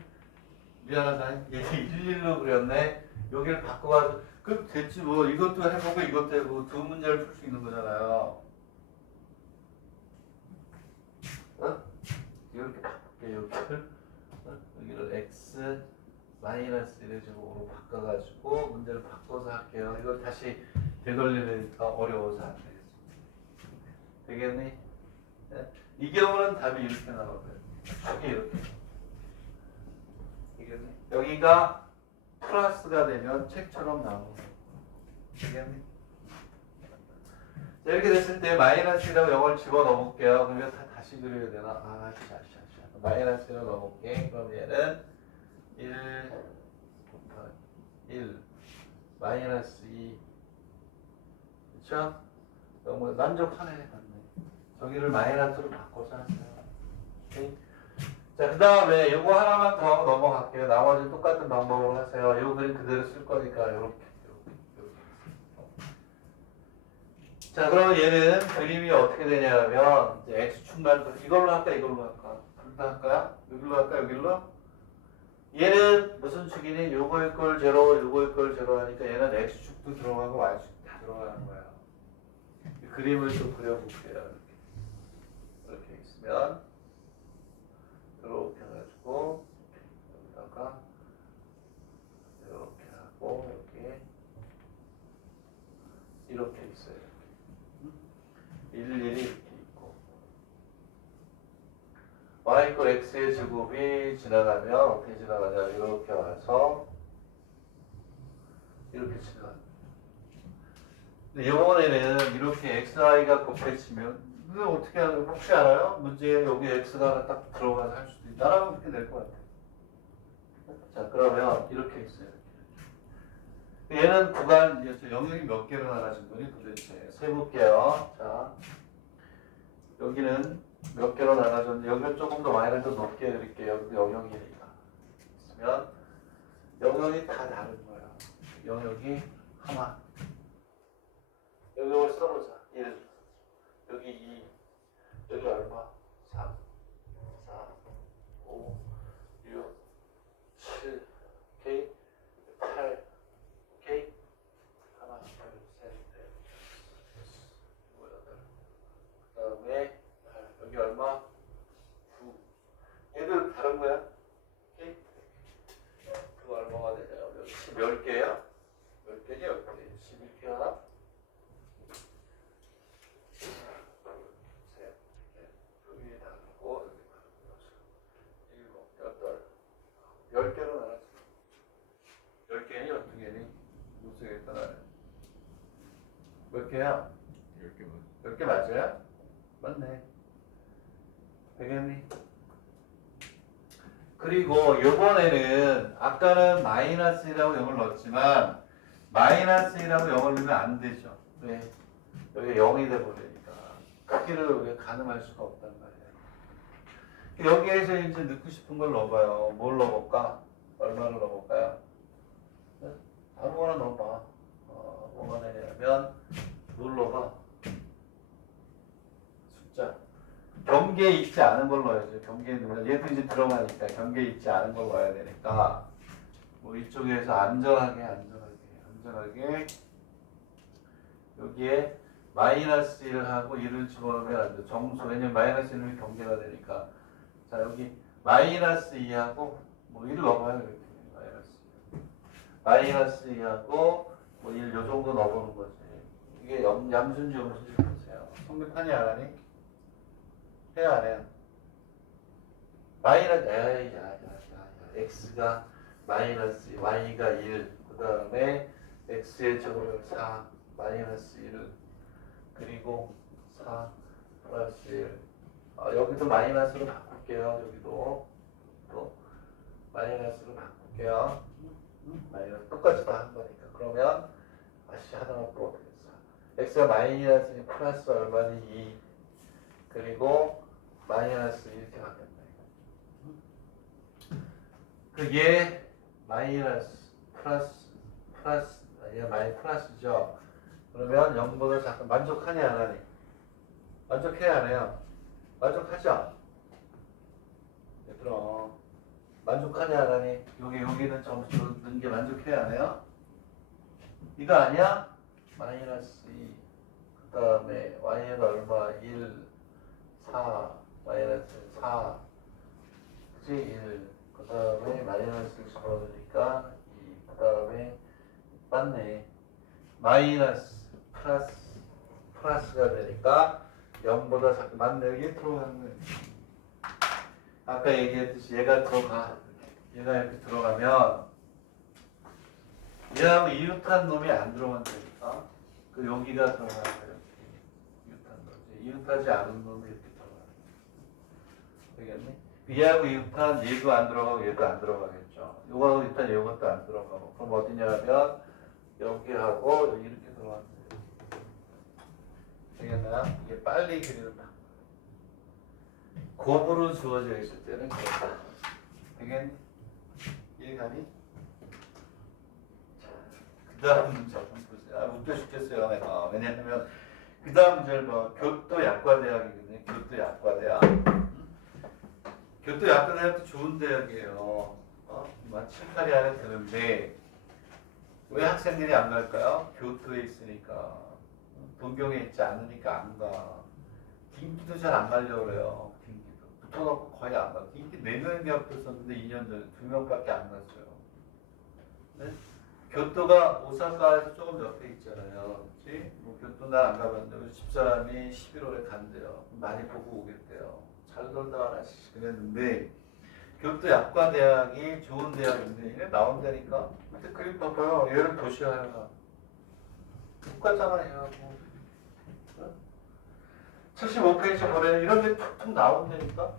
미안하다. 얘 11로 그렸네. 여기를 바꿔가지고 그 됐지 뭐. 이것도 해보고 이것도 해보고 두 문제를 풀 수 있는 거잖아요. 이렇게 바꿀게. 여기를 여기를 x 마이너스 1의 제곱으로 바꿔가지고 문제를 바꿔서 할게요. 이걸 다시 되돌리니까 어려워서 안 되겠습니다. 되겠니? 네? 이 경우는 답이 이렇게 나오거든요. 크게 이렇게. 되겠니? 여기가 플러스가 되면 책처럼 나오는 거예요. 되겠니? 자, 이렇게 됐을 때 마이너스라고 0을 집어넣어볼게요. 그러면 다시 그려야 되나? 마이너스라고 넣어볼게. 그럼 얘는 1 곱하기 1 마이너스 2 그쵸? 너무 만족하네. 저기를 마이너스로 바꿔서 하세요. 오케이? 자, 그 다음에 요거 하나만 더 하고 넘어갈게요. 나머지는 똑같은 방법으로 하세요. 요 그림 그대로 쓸 거니까 요렇게. 자, 그럼 얘는 그림이 어떻게 되냐면 이제 x축만 이걸로 할까 이걸로 할까? 둘 다 할까요? 여기로 할까 여기로? 얘는 무슨 축이니? 요거일 걸 제로, 요거일 걸 제로 하니까 얘는 x축도 들어가고 y축도 다 들어가는 거예요. 그림을 좀 그려볼게요. 이렇게 있으면 이렇게 해가지고 여기다가 이렇게 하고 여기 이렇게 있어요. 일일이 이렇게 있고 y = x의 제곱이 지나가면 어떻게 지나가냐? 이렇게 와서 이렇게 지나갑니다. 근데 이번에는 이렇게 xy가 곱해지면 이거 어떻게 하는 거 혹시 알아요? 문제에 여기 x가 하나 딱 들어가서 할 수도 있다. 따라하면 그렇게 될 것 같아요. 자, 그러면 이렇게 있어요. 얘는 구간, 영역이 몇 개로 나눠진 거니 도대체? 세볼게요. 자, 여기는 몇 개로 나눠졌는데 여기는 조금 더 마이너스 높게 드릴게요. 여기 영역이니까. 있으면 영역이 다 다른 거야. 영역이 하나. 영역을 써보자. 1. 여기 2, 여기 얼마? 3, 4, 5, 6, 7, 오케이? 8, 오케이? 하나, 둘, 셋, 넷, 다섯, 여덟. 그 다음에 8, 여기 얼마? 9. 얘들 다른 거야? 오케이? 그거 얼마가 되냐? 여기 10개야? 몇 개냐? 몇 개? 11개 하나? 몇 개야? 10개 10개 맞아요? 맞네. 되겠니? 그리고 요번에는 아까는 마이너스라고 0을 넣었지만 마이너스라고 0을 넣으면 안 되죠. 왜? 여기 0이 돼버리니까 크기를 우리가 가늠할 수가 없단 말이야. 여기에서 이제 넣고 싶은 걸 넣어봐요. 뭘 넣어볼까? 얼마를 넣어볼까요? 네? 아무거나 넣어봐. 뭐가 되냐면 뭘 넣어봐? 숫자. 경계에 있지 않은 걸 넣어야죠. 경계에 넣으면 얘도 이제 들어가니까 경계에 있지 않은 걸 넣어야 되니까 뭐 이쪽에서 안전하게 여기에 마이너스 1하고 1을 집어넣으면 안 돼. 정수. 왜냐면 마이너스 1은 경계가 되니까. 자, 여기 마이너스 2하고 뭐 1을 넣어봐요. 이렇게. 마이너스 2하고 뭐 1 요 정도 넣어보는 거지. 이게 양순지 음수지 보세요. 성립하니 안 하니? 해야 안 해요? 마이너스 x가 마이너스 y가 1, 그 다음에 x의 제곱은 4 마이너스 1 그리고 4 플러스 1 여기도 마이너스로 바꿀게요. 여기도 또 마이너스로 바꿀게요. 마이너스 똑같이 다 한 거니까. 그러면 다시 하나만 또 어떻게 했어? x가 마이너스 플러스 얼마니? 2 그리고 마이너스 이렇게 바뀌었네. 그게 마이너스 플러스 얘 마이 플러스죠. 그러면 0보다 작은 만족하니 안 하니? 만족해야 안 해요? 만족하죠? 얘들아 만족하니 안 하니? 여기는 점수 넣는 게 만족해야 안 해요? 이거 아니야? 마이너스 2 그 다음에 y는 얼마? 1 4 마이너스 4 그치? 1 그 다음에 마이너스 집어넣으니까 2 그 다음에 맞네 마이너스 플러스가 되니까 0보다 작게 맞네. 여기 들어가는 거예요. 아까 얘기했듯이 얘가 들어가. 얘가 이렇게 들어가면 얘하고 이웃한 놈이 안 들어간다니까. 그 여기가 들어가는 거예요. 이웃한 놈이. 이웃하지 않은 놈이 이렇게 들어가는 거예요. 되겠니? 얘하고 이웃한 얘도 안 들어가고 얘도 안 들어가겠죠. 요거하고 일단 이것도 안 들어가고. 그럼 어디냐면 여기하고 여기 이렇게 들어가는 거예요. 되겠나요? 이게 빨리 그리는 방법. 곱으로 주어져 있을 때는 그렇다. 되겠니? 이해가니? 자, 그 다음 문제 한번 보세요. 웃겨 죽겠어요, 내가. 왜냐하면 그 다음 문제를 봐. 교토 약과대학이거든요. 교토 약과대학. 교토 약과대학도 좋은 대학이에요. 막 7, 8위 안에 드는데 왜 학생들이 안 갈까요? 교토에 있으니까. 동경에 있지 않으니까 안 가. 긴기도 잘 안 가려고 그래요. 긴기도. 붙어놓고 거의 안 가. 긴기 4명이 합쳤었는데 2년 전에 2명밖에 안 갔어요. 네? 교토가 오사카에서 조금 옆에 있잖아요. 그치? 뭐 교토 난 안 가봤는데 우리 집사람이 11월에 간대요. 많이 보고 오겠대요. 잘 놀다 와라씨 그랬는데 교토 약과대학이 좋은 대학인데 이게 나온다니까. 근데 그림 봐봐요. 얘를 도시화해가. 똑같잖아요. 75페이지 보면 이런 게 툭툭 나온다니까?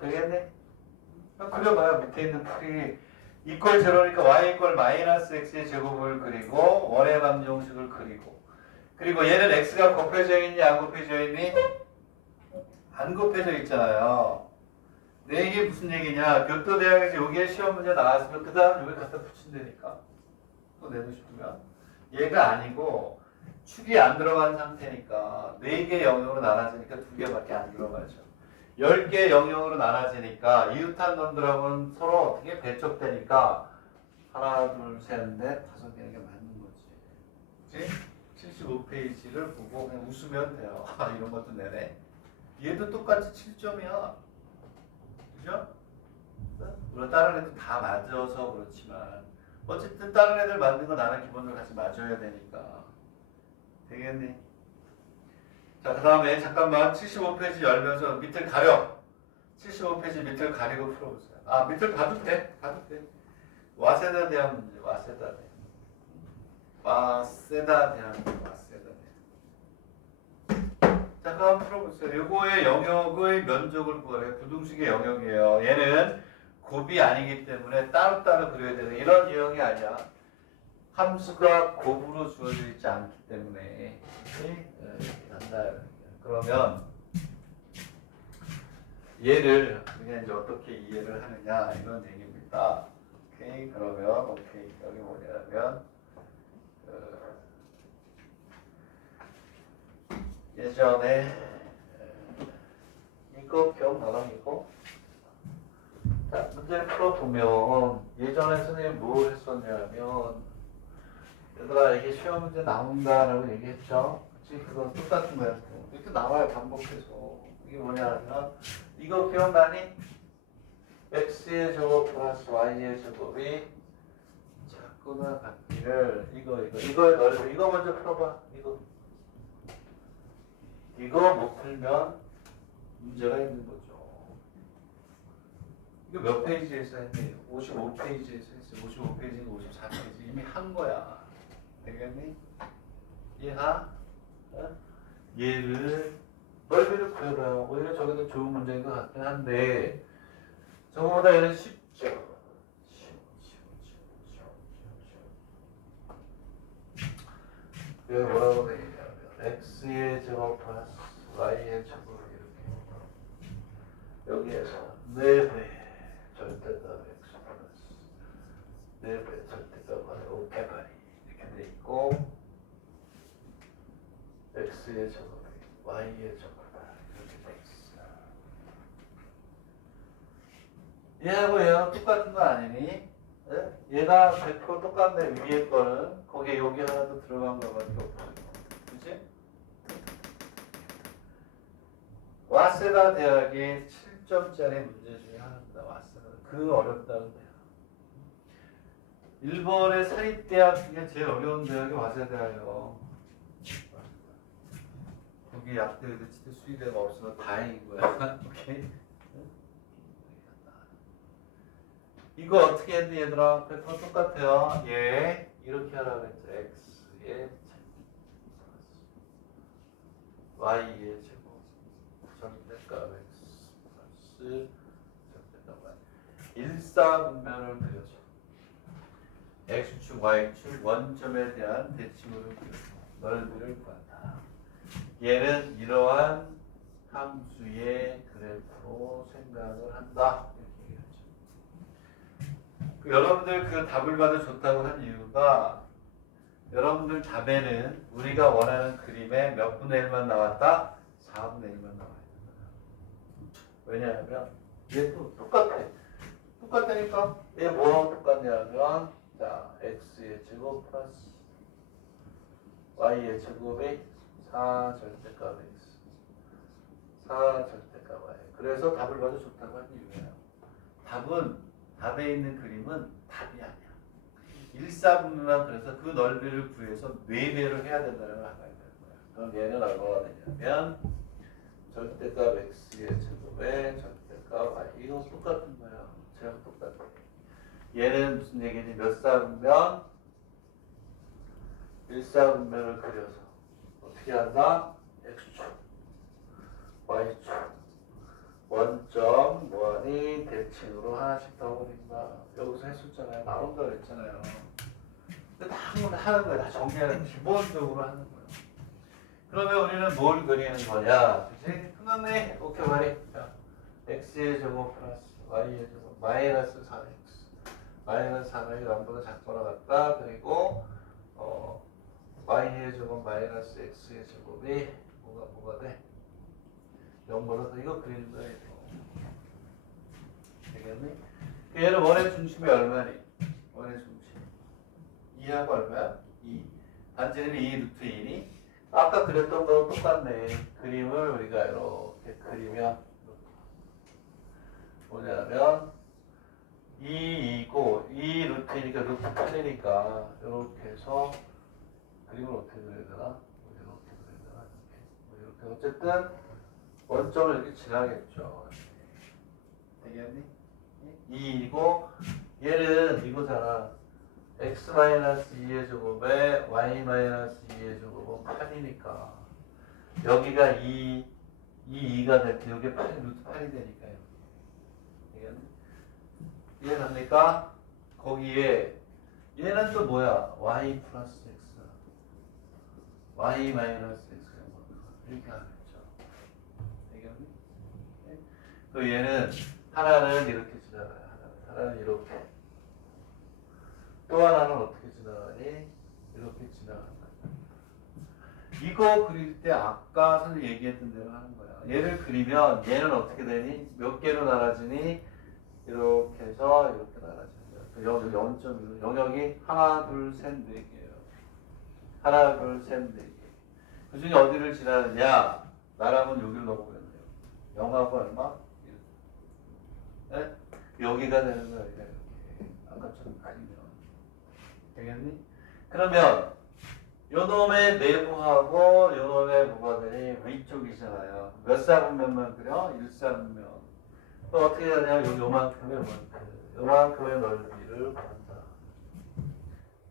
되겠네? 그려봐요. 밑에 있는 풀이 이퀄 제로니까 y 이퀄 마이너스 x의 제곱을 그리고 원의 방정식을 그리고 얘는 x가 곱해져 있니 안 곱해져 있니? 안 곱해져 있잖아요. 근데 이게 무슨 얘기냐? 교토대학에서 여기에 시험 문제 나왔으면 그 다음 여기 갖다 붙인다니까. 또 내고 싶으면 얘가 아니고 축이 안 들어간 상태니까 4개 영역으로 나눠지니까 2개밖에 안 들어가죠. 10개 영역으로 나눠지니까 이웃한 놈들하고는 서로 어떻게 배척되니까 하나, 둘, 셋, 넷, 5개 이게 맞는 거지. 그치? 75페이지를 보고 그냥 웃으면 돼요. 이런 것도 내네. 얘도 똑같이 7점이야. 그죠? 물론 다른 애들 다 맞아서 그렇지만 어쨌든 다른 애들 만든 거 나는 기본적으로 같이 맞아야 되니까. 되겠니? 자, 그 다음에 잠깐만 75페이지 열면서 밑을 가려. 75페이지 밑을 가리고 풀어보세요. 밑을 가도 돼. 와세다 대학 문제. 와세다 대학. 자, 그럼 풀어보세요. 요거의 영역의 면적을 구하래요. 부등식의 영역이에요. 얘는 곱이 아니기 때문에 따로따로 그려야 되는 이런 유형이 아니야. 함수가 곱으로 주어져 있지 않기 때문에 이렇게 간다. 그러면 얘를 우리가 이제 어떻게 이해를 하느냐 이런 얘기입니다. 오케이 그러면 오케이 여기 뭐냐면 예전에 이거 기억나나 이거? 자 문제를 풀어보면 예전에 선생님이 뭘 했었냐면 얘들아 이게 시험 문제 나온다라고 얘기했죠? 그치? 그건 똑같은 거야. 이렇게 나와요 반복해서. 이게 뭐냐면 이거 기억나니? x의 제곱 플러스 y의 제곱이 작거나 같기를 이거의 넓이 이거 먼저 풀어봐. 이거 못 풀면 문제가 있는 거죠. 이거 몇 페이지에서 했니? 55페이지에서 했어요. 55페이지는 54페이지 이미 한 거야. 되겠니? 이해하? 어? 얘를 넓이를 구해봐요. 오히려 저게 더 좋은 문제인 것 같긴 한데 저거보다 얘는 쉽죠. 여기 뭐라고 되냐면 x의 제곱 플러스 y의 제곱 이렇게 여기에서 4배 절대값 x 플러스 4배 절대값 y 5배까지 이렇게 돼 있고 x의 제곱이 y의 제곱이다 이렇게 돼 있어. 얘하고 얘하고 똑같은 거 아니니? 네? 얘가 100% 똑같네. 위에 거는 거기에 여기 하나 더 들어간 거밖에 없어. 그치? 와세다 대학의 7점짜리 문제 중에 하나입니다. 와세다. 그 어렵다는 대학. 일본의 사립대학 중에 제일 어려운 대학이 와세다예요. 거기 약대도 진짜 수의대가 없어서 다행인 거야. 오케이? 이거 어떻게 했니 얘들아? 100% 똑같아요. 얘 이렇게 하라고 했죠. x의 y의 제곱 절대값 x 플러스 절대값 y 일사분면을 그려줘. x축 y축 원점에 대한 대칭으로 그려줘. 넓이를 구한다. 얘는 이러한 함수의 그래프로 생각을 한다. 여러분들 그 답을 봐도 좋다고 한 이유가 여러분들 답에는 우리가 원하는 그림의 몇 분의 1만 나왔다? 4분의 1만 나와 있는 거야. 왜냐하면 얘도 똑같아. 똑같다니까? 얘 뭐하고 똑같냐면 자 x의 제곱 플러스 y의 제곱이 4 절대값 x 4 절대값 y 그래서 답을 봐도 좋다고 한 이유예요. 답에 있는 그림은 답이 아니야. 일사분면 그래서 그 넓이를 구해서 4배를 해야 된다는 걸 알아야 되는 거야. 그럼 얘는 얼마가 되냐면 절대값 x의 제곱에 절대값 y 이거 똑같은 거야. 쟤랑 똑같아. 얘는 무슨 얘기지? 몇 사분면? 일사분면을 그려서 어떻게 한다? x축, y축 원점 뭐하니 대칭으로 하나씩 더 그린다. 여기서 했었잖아요. 나온다고 했잖아요. 근데 다 하는 거야. 다 정리하는 기본적으로 하는 거예요. 그러면 우리는 뭘 그리는 거냐? 그치? 끝났네. 오케이 말이. 자, x의 제곱 플러스 y의 제곱 마이너스 4x 마이너스 4가 0보다 작거나 같다. 그리고 y의 제곱 마이너스 x의 제곱이 뭐가 돼? 0보다 더 이거 그리는 거예요. 되겠니? 얘는 원의 중심이 얼마니? 원의 중심 2하고 얼마야? 2 반지름이 2 루트 2니? 아까 그렸던 거랑 똑같네. 그림을 우리가 이렇게 그리면 뭐냐면 2이고 2 루트니까 루트 8이니까 이렇게 해서 그림을 어떻게 그려야 되나? 이렇게 그려야 되나? 이렇게 어쨌든 원점을 이렇게 지나겠죠. 되겠니? 2이고 얘는 이거잖아. x-2의 제곱에 y-2의 제곱은 8이니까 여기가 2가 될 때 여기 8이 루트 8이 되니까요. 되겠니? 이해갑니까? 거기에 얘는 또 뭐야? y 플러스 x y 마이너스 x가 이렇게 하겠죠. 되겠니? 또 얘는 하나는 이렇게 지나가요. 하나는 이렇게. 또 하나는 어떻게 지나가니? 이렇게 지나간다. 이거 그릴 때 아까 선생님 얘기했던 대로 하는 거야. 얘를 그리면 얘는 어떻게 되니? 몇 개로 나눠지니? 이렇게 해서 이렇게 나눠지는 거야. 그 0.1 영역이 하나, 둘, 셋, 네 개예요. 하나, 둘, 셋, 네 개. 그 중에 어디를 지나느냐? 나라면 여기를 넘어가면 돼요. 0하고 얼마? 1. 네? 여기가 되는 거야. 이렇게. 아까처럼 아니면. 되겠니? 그러면 요놈의 내부하고 요놈의 뭐가 되니? 위쪽이잖아요. 몇 사분면만 그려? 1사분면. 또 어떻게 하냐? 요만큼의 넓이를 구한다.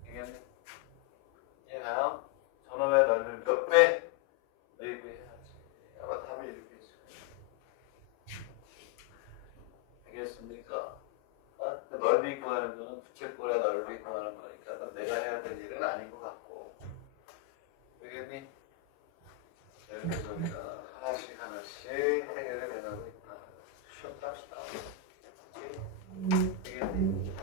되겠니? 이해가요? 저놈의 넓이를 몇 배? 4배 해야지. 아마 답이 이렇게 있을 거예요. 되겠습니까? 넓이 구하는 거는 부채꼴의 넓이 구하는 거니까 내가 해야 될 일은 아닌 것 같고. 되겠니? 이렇게 저기가 하나씩 해결해 나가고 있다. 쉬었다 합시다. 되겠니?